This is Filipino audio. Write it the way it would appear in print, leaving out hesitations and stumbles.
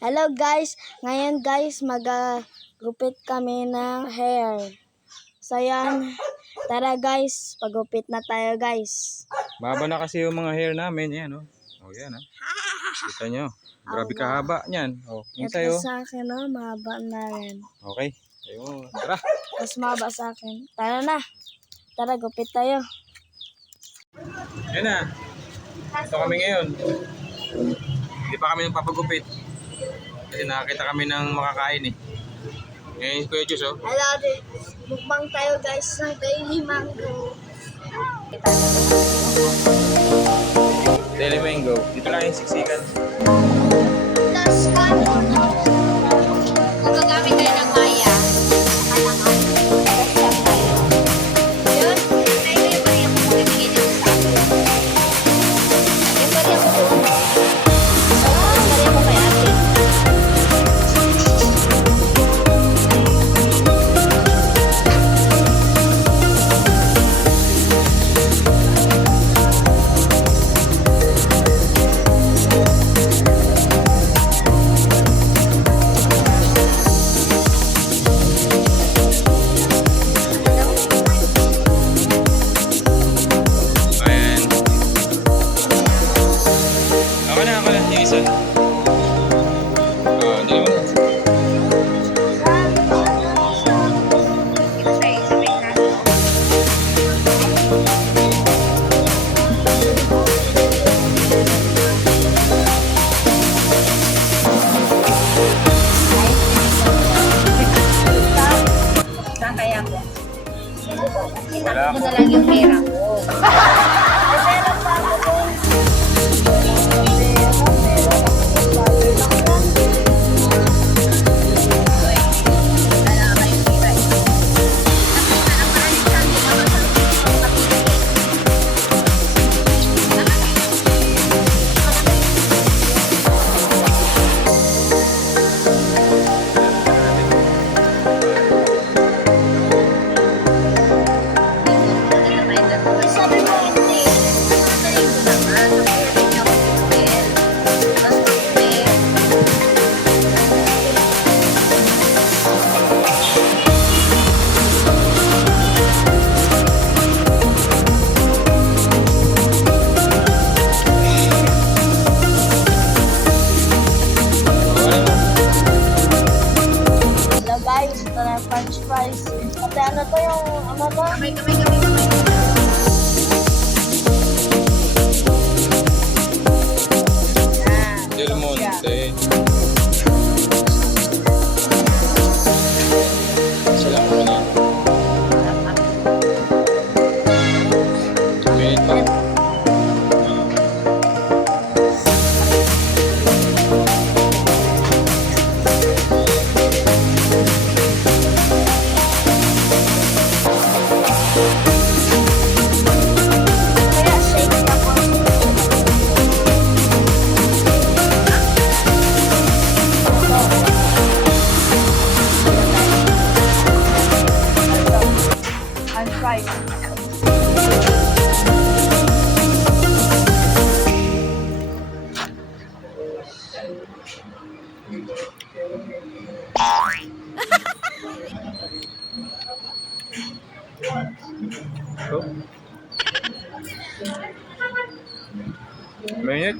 Hello guys, ngayon guys magagupit kami ng hair. So yan, tara guys, pagupit na tayo guys. Mahaba na kasi yung mga hair namin, yan oh. Oh yan ah. Kita nyo, grabe kahaba niyan. Oh, hintay Ito oh. sa akin oh, mahaba na rin. Okay, ayun, tara. Mas mahaba sa akin. Tara na, tara gupit tayo. Yan na. Ito kami ngayon. Hindi pa kami nagpapagupit. Kasi nakakita kami ng makakain eh. Ngayon Kuya Diyos oh. Hello, mukbang tayo guys ng daily mango. Daily mango. Dito lang yung siksikan. Tapos Magagamit tayo ng maya. Yun, tayo yung bariya mo kung ibigay dito sa akin. Yung bariya mo doon. Bariya mo kay ate. Ayan. Ako na yung isa. Hindi mo. Ito tayo sa may naso. Saan kaya ko? Itakbo mo na lang yung pera ko. sabi mo, Hindi. Madaling ko naman. Nakulit niya ako sa hotel. Tapos pag-uwi, hello guys, ito na yung french fries. Ate, ano to yung, ano to? kamay. Del Monte. Sila ko na. Wait pa. Kaya shake na po. French fries. Oh. Mainit.